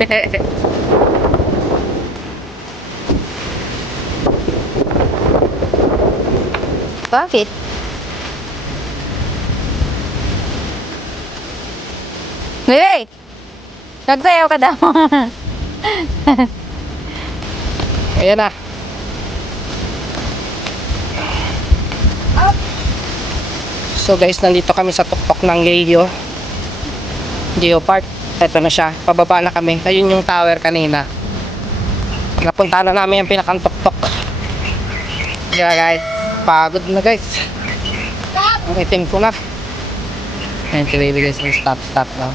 Bakit? Bebe! Nagsayaw ka daw. Ayan na. So guys, nandito kami sa tuktok ng Geo. Geo Park. Ito na siya. Pababa na kami. Ayun yung tower kanina. Napunta na namin yung pinakang tuktok. Yeah guys. Pagod na guys. Ang itim ko na. Ayan si baby guys. Stop, stop lang.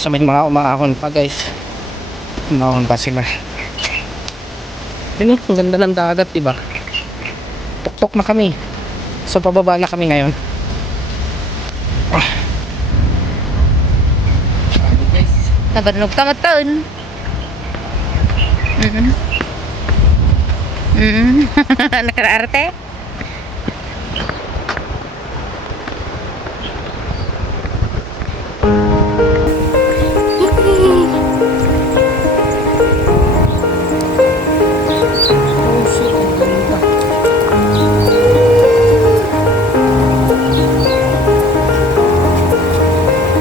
So may mga umaahon pa guys. Umaahon pa sila. Yun, ang ganda ng dagat, diba? Tuktok na kami. So, pababa na kami ngayon. Nabanog ka mataon. Mm -hmm. Mm -hmm. Nakaraarte?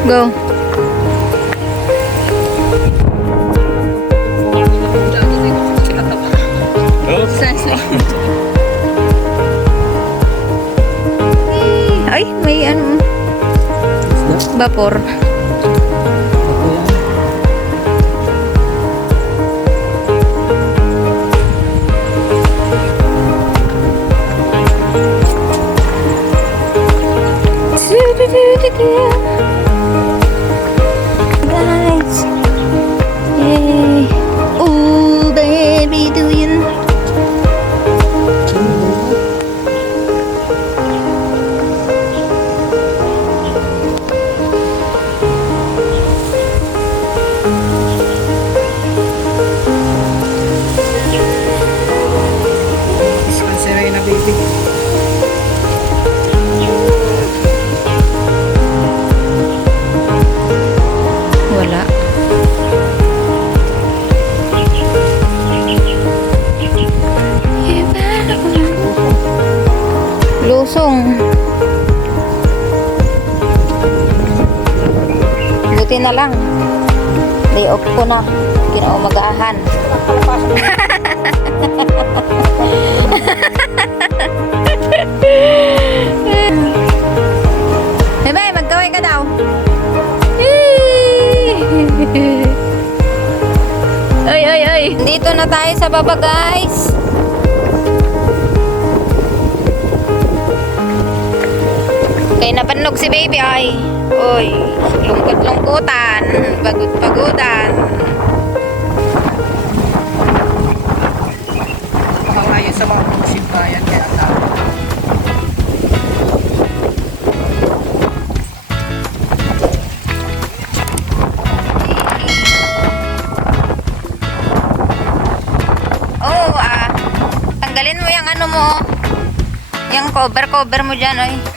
Go. Ay, may ano. Vapor. Guys. Na lang. Day off ko na. Kinaumagahan. Bebe, magkaway ka daw. Ay, ay, ay. Dito na tayo sa baba, guys. Kaya napanog si baby, ay. Uy, lungkot-lungkutan. Pagod-pagodan. Makakayo sa mga bayan kaya dami. Oh, ah. Tanggalin mo yung ano mo. Yung cover-cover mo dyan, oy.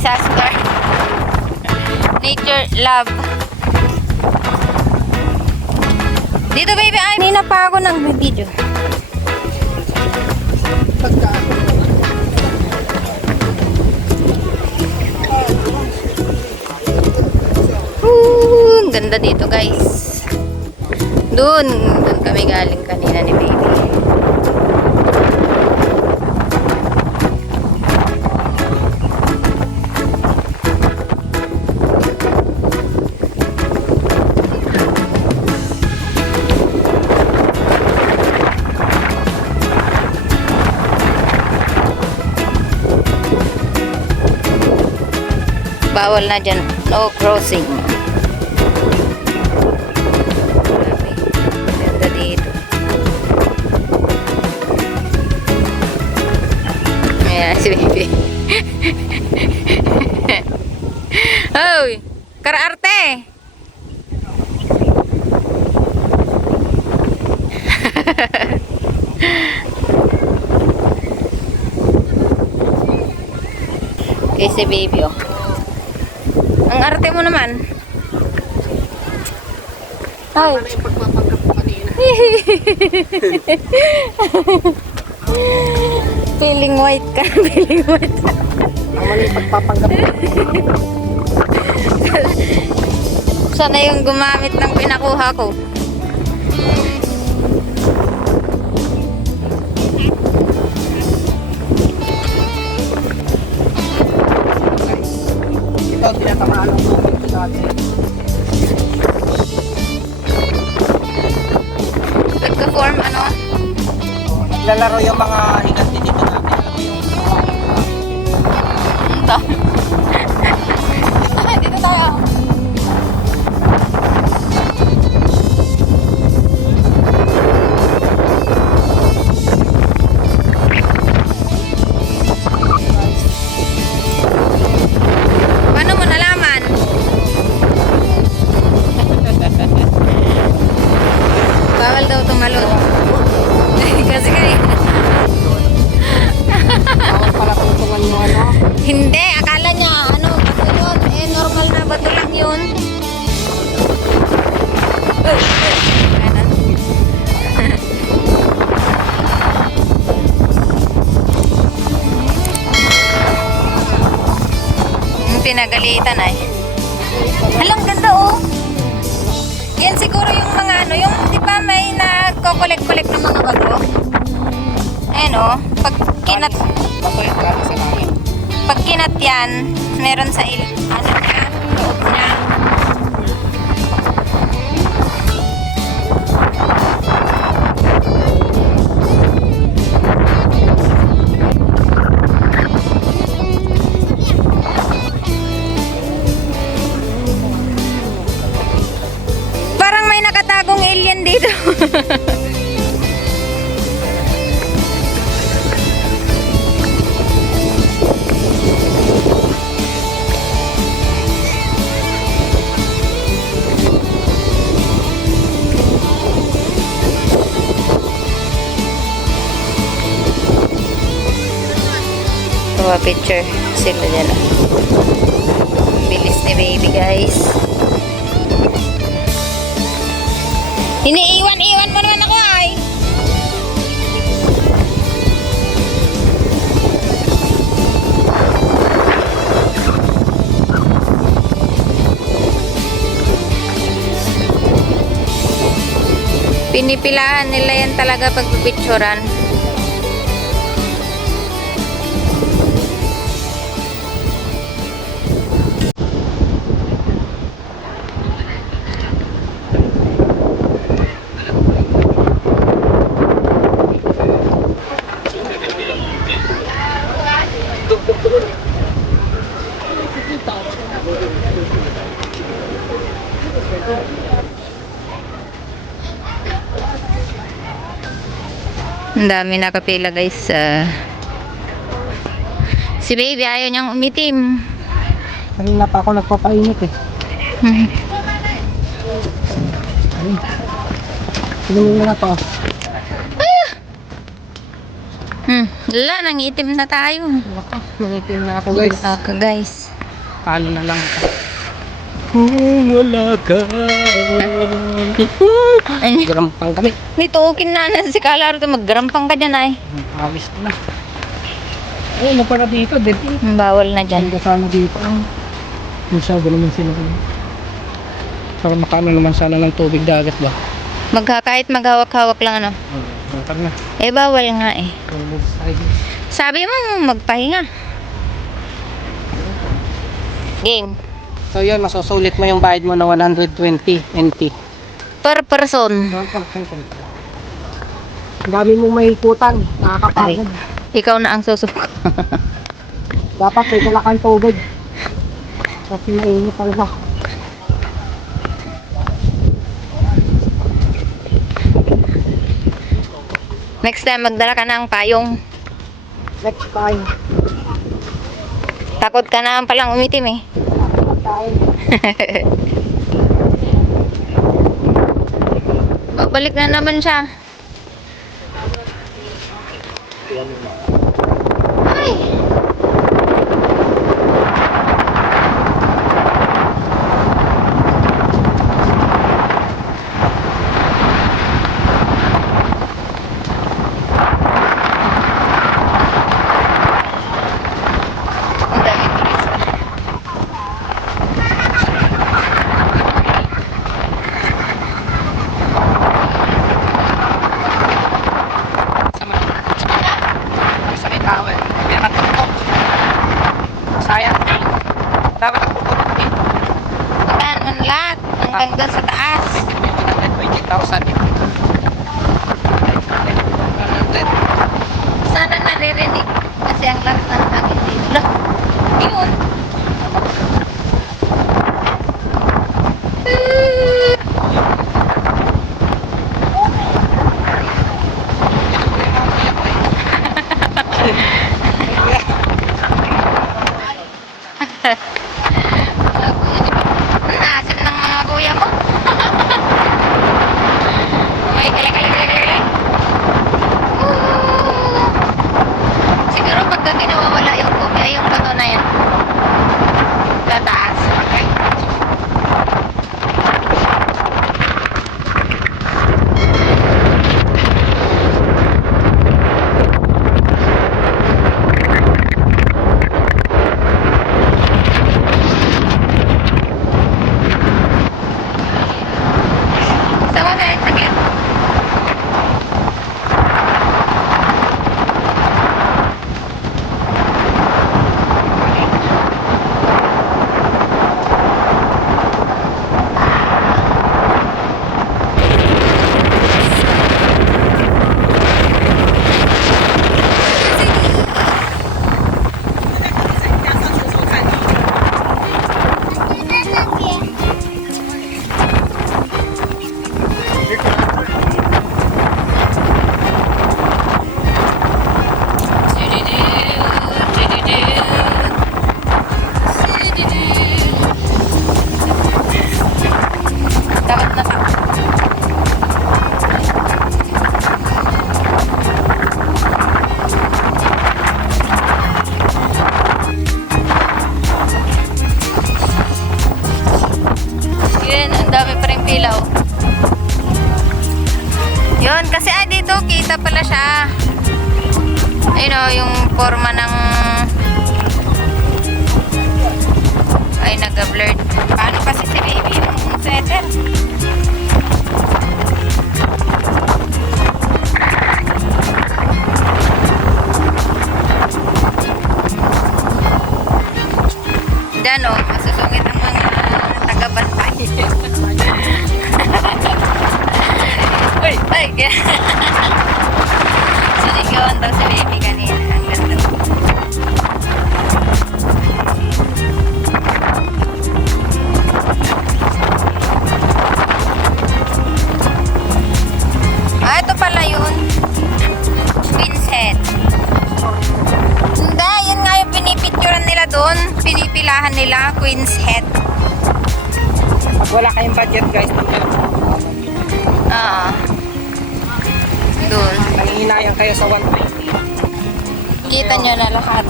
Kaya paano mo nalaman? Sa 100. Rock formation. Disaster. Nature love. Dito baby, ay, nina pa ako nag-video. Ooh, ang ganda dito guys. Doon, doon kami galing kanina ni baby. Bawal na dyan. No crossing. Ganda dito. Ayan si baby. Hoy! Si baby oh. Ang arte mo naman. Ay. Ano? Feeling white ka. Feeling white. Ang mali yung pagpapanggap. Sana yung gumamit ng pinakuha ko. Naglalaro yung mga Ayan oh, pag kinat pag kinat yan, meron sa il ano niya, Tuwa picture sila dyan. ah. Bilis ni baby guys. Iniiwan-iwan mo naman ako ay. Pinipilahan nila yan talaga pag Ang dami nakapila guys. ah. si baby ayaw niyang umitim. Kanina pa ako nagpapainit eh. Hmm. Pinumin mo na to. Hmm. Wala, nangitim na tayo. Nangitim na ako guys. Ako guys. Paano na lang ito? Kung wala ka. Ay, Garampang kami. nito, kinana si Kalaro to maggarampang ka dyan ay. Amis ko na. Oo, oh, para dito. Dito. Bawal na dyan. Diyan ka sana dito. Minsan, gano'n naman sila. Para makano naman sana ng tubig dagat ba? Magha, kahit maghawak-hawak lang ano. Oo, uh, na. Eh, bawal nga eh. Tulog. Sabi mo, magpahinga. Game. So yun, masusulit mo yung bayad mo na 120 NT. Per person. Ang dami mong mahikutan, nakakapagod. Ikaw na ang susuko. Dapat may kalakang tubig. Kasi mainit talaga. Next time, magdala ka ng payong. Next time. Takot ka na palang umitim eh. Babalik na naman siya. Ay! Ayun o, yung forma ng... Ay, nag-blurred. Paano kasi si baby yung sweater? Diyan o, masusungit ang mga taga-bantay. Uy, ay, Sinigawan daw si baby kanina. Ang ganda. Ah, ito pala yun. Hindi, nga yung nila doon. Pinipilahan nila, Queen's Head. Pag wala kayong budget guys, Ah. Doon. nangihinayang kayo sa 120. Kita nyo na lahat.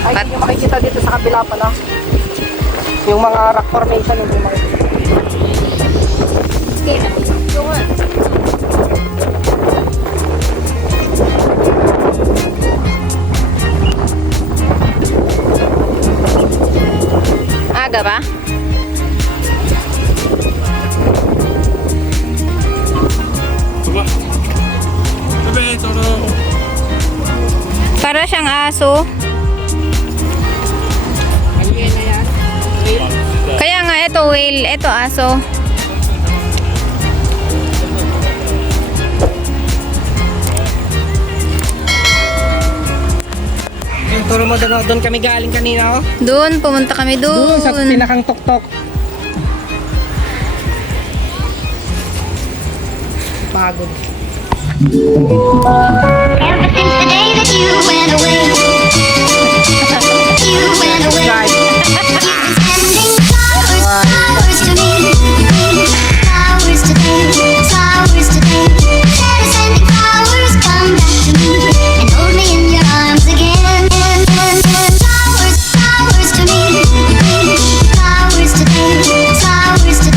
Ay, hindi nyo makikita dito sa kabila pala. Yung mga rock formation yung mga Aga Para siyang aso. Kaya nga, ito whale, ito aso. Yung turo mo doon, doon kami galing kanina oh. Doon, pumunta kami doon. Doon sa pinakang tuktok. Pagod. You went away. You went